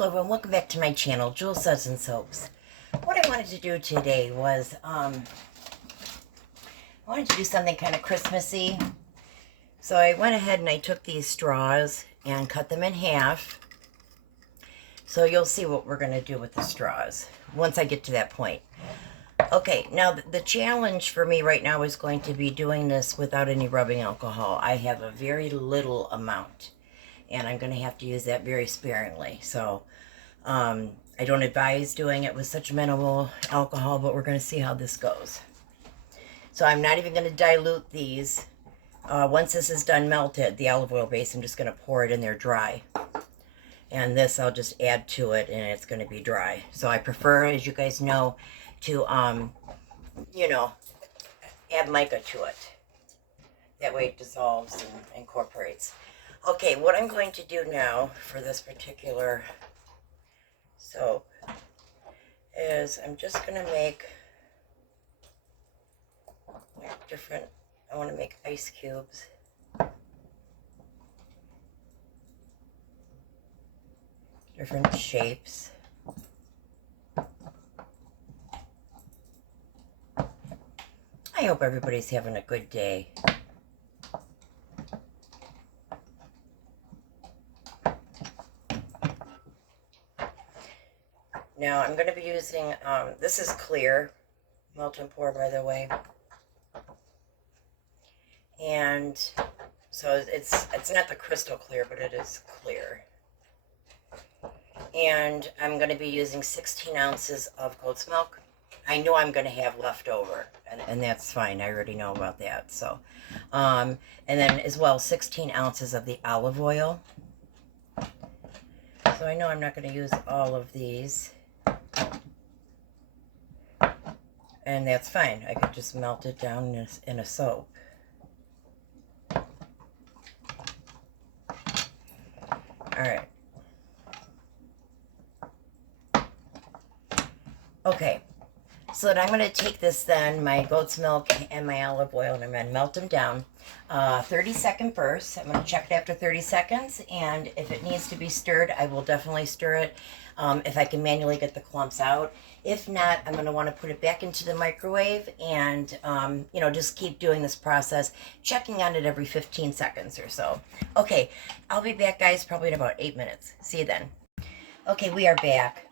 Hello everyone, welcome back to my channel, Jules Suds and Soaps. What I wanted to do today was, I wanted to do something kind of Christmassy. So I went ahead and I took these straws and cut them in half. So you'll see what we're going to do with the straws once I get to that point. Okay, now the challenge for me right now is going to be doing this without any rubbing alcohol. I have a very little amount, and I'm going to have to use that very sparingly. So I don't advise doing it with such minimal alcohol, but we're going to see how this goes. So I'm not even going to dilute these. Once this is done melted, the olive oil base, I'm just going to pour it in there dry. And this I'll just add to it, and it's going to be dry. So I prefer, as you guys know, to, add mica to it. That way it dissolves and incorporates. Okay, what I'm going to do now for this particular soap is I'm just going to make different, I want to make ice cubes. Different shapes. I hope everybody's having a good day. Now I'm going to be using, this is clear, melt and pour, by the way. And so it's not the crystal clear, but it is clear. And I'm going to be using 16 ounces of goat's milk. I know I'm going to have leftover, and that's fine. I already know about that. So, and then as well, 16 ounces of the olive oil. So I know I'm not going to use all of these. And that's fine. I could just melt it down in a soap. Alright. Okay. So then I'm going to take this then, my goat's milk and my olive oil, and I'm going to melt them down. 30-second bursts. I'm going to check it after 30 seconds, and if it needs to be stirred, I will definitely stir it if I can manually get the clumps out. If not, I'm going to want to put it back into the microwave and, just keep doing this process, checking on it every 15 seconds or so. Okay, I'll be back, guys, probably in about 8 minutes. See you then. Okay, we are back.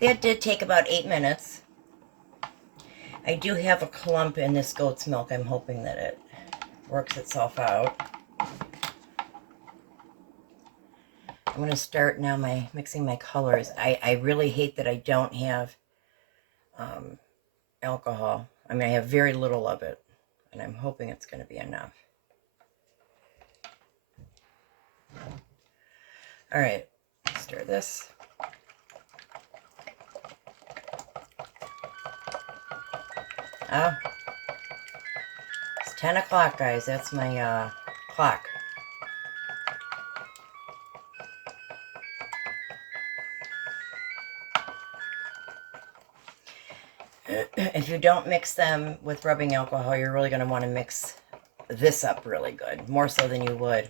That did take about 8 minutes. I do have a clump in this goat's milk. I'm hoping that it works itself out. I'm going to start now mixing my colors. I really hate that I don't have alcohol. I mean, I have very little of it, and I'm hoping it's going to be enough. All right, stir this. Ah, it's 10 o'clock, guys. That's my clock. If you don't mix them with rubbing alcohol, you're really going to want to mix this up really good, more so than you would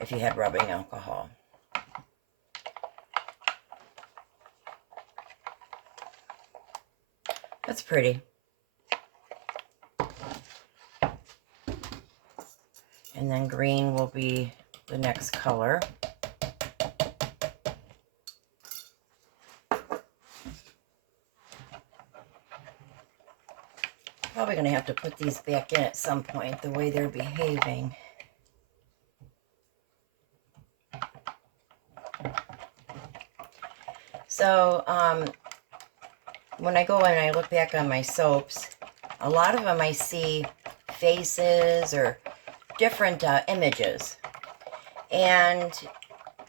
if you had rubbing alcohol. That's pretty. And then green will be the next color. Probably going to have to put these back in at some point, the way they're behaving. So, when I go and I look back on my soaps, a lot of them I see faces or different images. And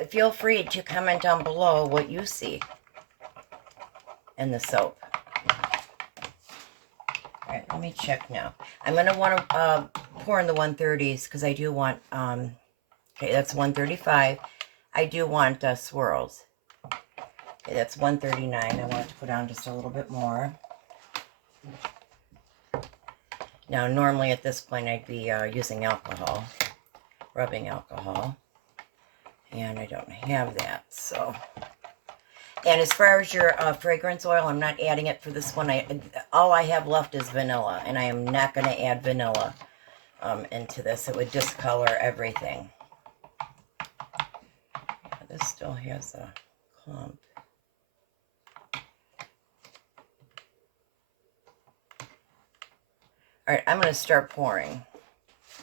feel free to comment down below what you see in the soap. All right, let me check now. I'm going to want to pour in the 130s because I do want, okay, that's 135. I do want swirls. Okay, that's 139. I want to put on just a little bit more. Now, normally at this point, I'd be using alcohol, rubbing alcohol. and I don't have that, so. And as far as your fragrance oil, I'm not adding it for this one. All I have left is vanilla, and I am not going to add vanilla into this. It would discolor everything. This still has a clump. All right, I'm going to start pouring.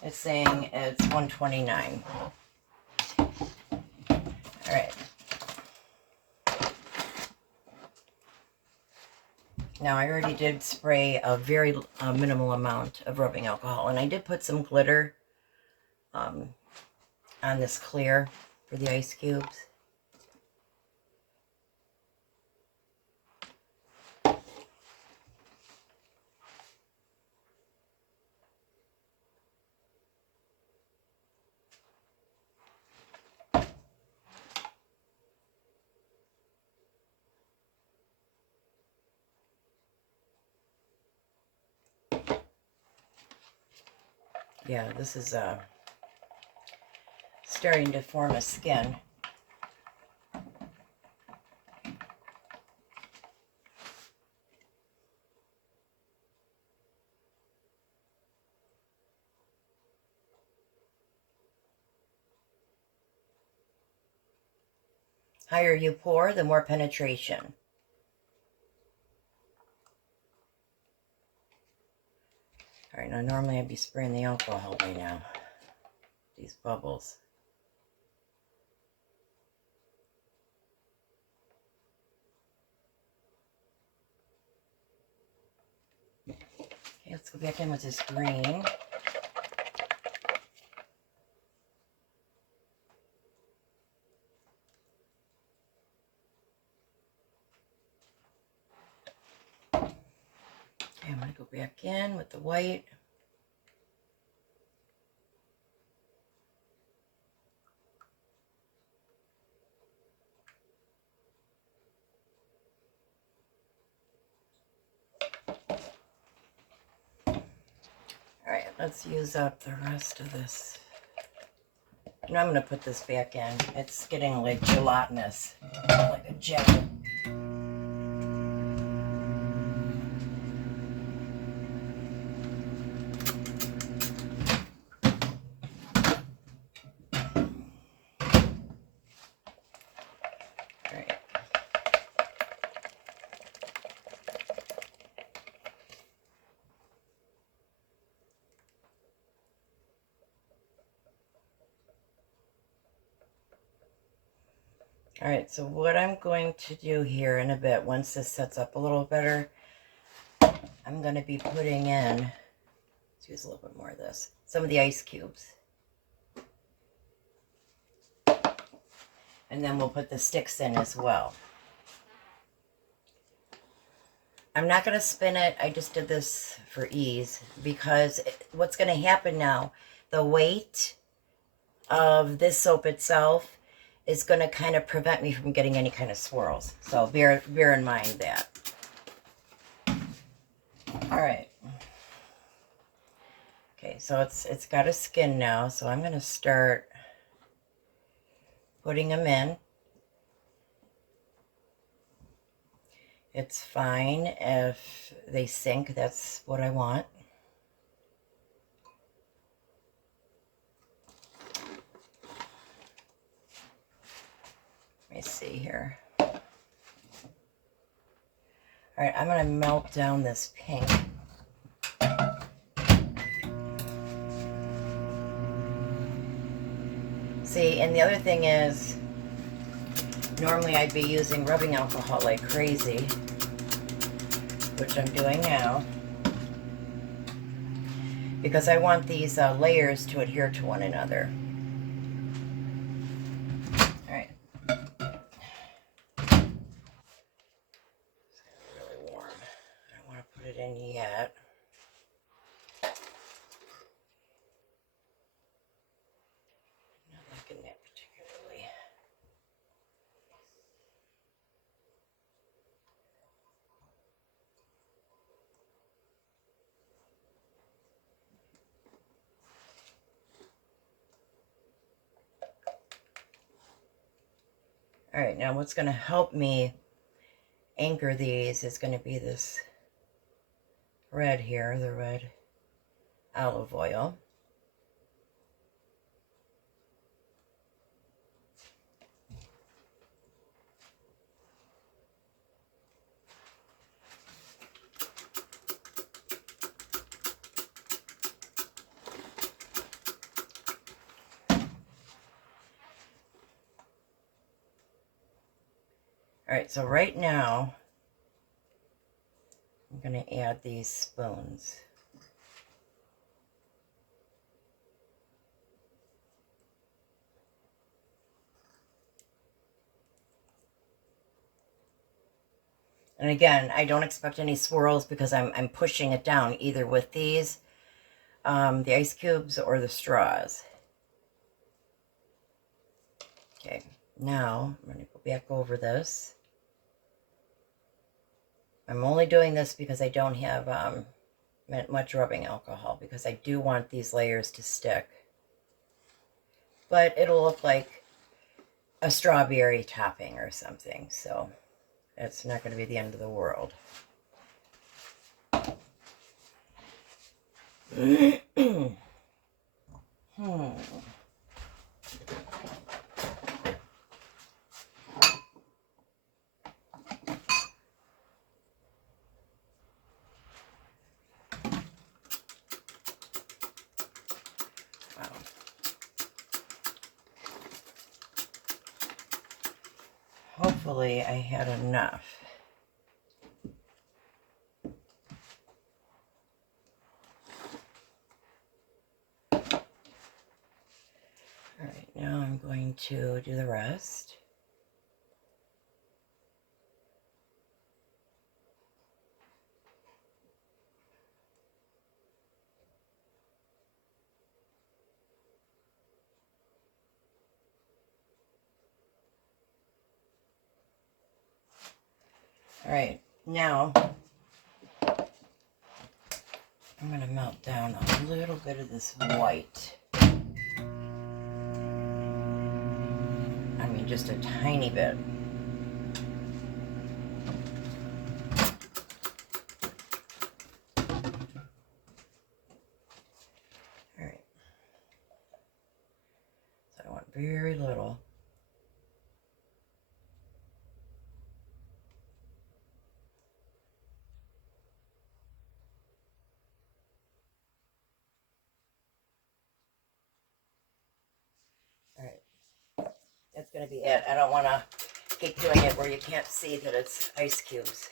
It's saying it's 129. All right. Now, I already did spray a very minimal amount of rubbing alcohol, and I did put some glitter on this clear for the ice cubes. Yeah, this is starting to form a skin. Higher you pour, the more penetration. All right, now normally I'd be spraying the alcohol by now. These bubbles. Okay, let's go back in with this green. Okay, I'm going to go back in with the white. All right, let's use up the rest of this. And I'm going to put this back in. It's getting like gelatinous, like a gel. All right. All right, so what I'm going to do here in a bit, once this sets up a little better, I'm going to be putting in, let's use a little bit more of this, some of the ice cubes. And then we'll put the sticks in as well. I'm not going to spin it. I just did this for ease because what's going to happen now, the weight of this soap itself is going to kind of prevent me from getting any kind of swirls. So bear in mind that. All right. Okay, so it's got a skin now, so I'm going to start putting them in. It's fine if they sink. That's what I want. Let me see here. All right, I'm going to melt down this pink. See, and the other thing is, normally I'd be using rubbing alcohol like crazy, which I'm doing now, because I want these layers to adhere to one another. All right. It's really warm. I don't want to put it in yet. Not liking that particularly. All right, now what's going to help me anchor these is going to be this red here, the red olive oil. All right, so right now, I'm going to add these spoons. And again, I don't expect any swirls because I'm pushing it down either with these, the ice cubes or the straws. Okay, now I'm going to go back over this. I'm only doing this because I don't have much rubbing alcohol, because I do want these layers to stick. But it'll look like a strawberry topping or something, so it's not going to be the end of the world. Hopefully I had enough. All right, now I'm going to do the rest. All right, now I'm going to melt down a little bit of this white. I mean, just a tiny bit. All right. So I want very little. All right. That's going to be it. I don't want to keep doing it where you can't see that it's ice cubes.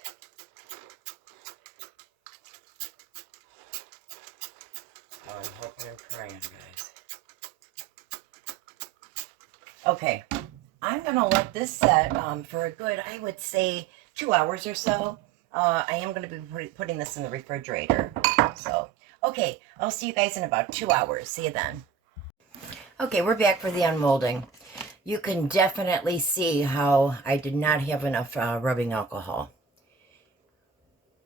Oh, I'm hoping and praying, guys. Okay, I'm going to let this set for a good, I would say, 2 hours or so. I am going to be putting this in the refrigerator. So, okay, I'll see you guys in about 2 hours. See you then. Okay, we're back for the unmolding. You can definitely see how I did not have enough rubbing alcohol.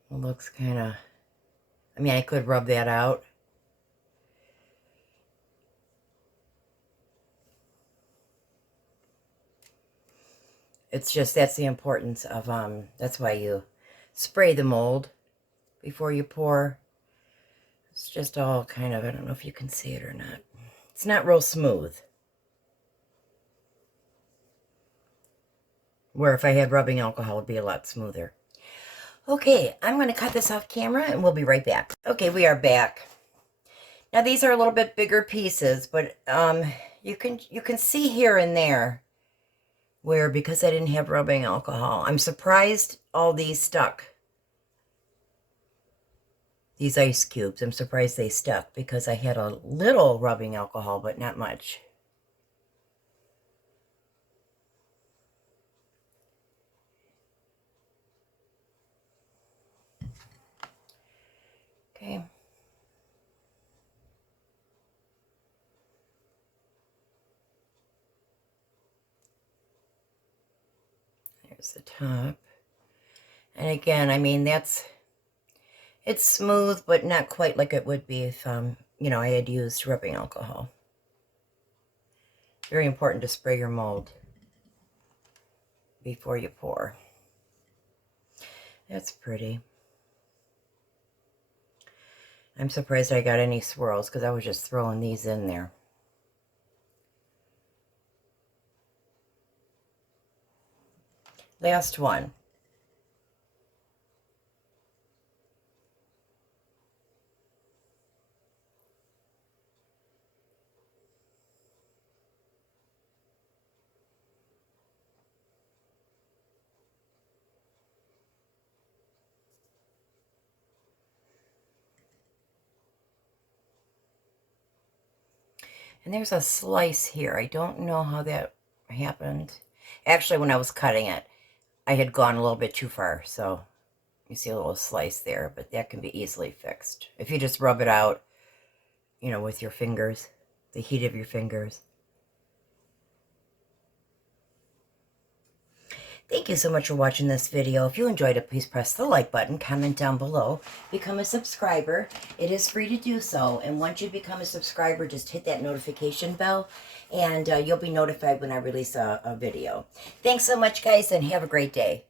It looks kind of, I mean, I could rub that out. It's just, that's the importance of, that's why you spray the mold before you pour. It's just all kind of, I don't know if you can see it or not. It's not real smooth. Where if I had rubbing alcohol, it would be a lot smoother. Okay, I'm going to cut this off camera and we'll be right back. Okay, we are back. Now these are a little bit bigger pieces, but you can see here and there where, because I didn't have rubbing alcohol, I'm surprised all these stuck. These ice cubes, I'm surprised they stuck because I had a little rubbing alcohol, but not much. Okay. There's the top. And again, I mean, it's smooth, but not quite like it would be if, you know, I had used rubbing alcohol. Very important to spray your mold. before you pour. That's pretty. I'm surprised I got any swirls because I was just throwing these in there. Last one. And there's a slice here. I don't know how that happened. Actually, when I was cutting it, I had gone a little bit too far. So you see a little slice there, but that can be easily fixed. If you just rub it out, you know, with your fingers, the heat of your fingers. Thank you so much for watching this video. If you enjoyed it, please press the like button, comment down below, become a subscriber. It is free to do so. And once you become a subscriber, just hit that notification bell and you'll be notified when I release a video. Thanks so much, guys, and have a great day.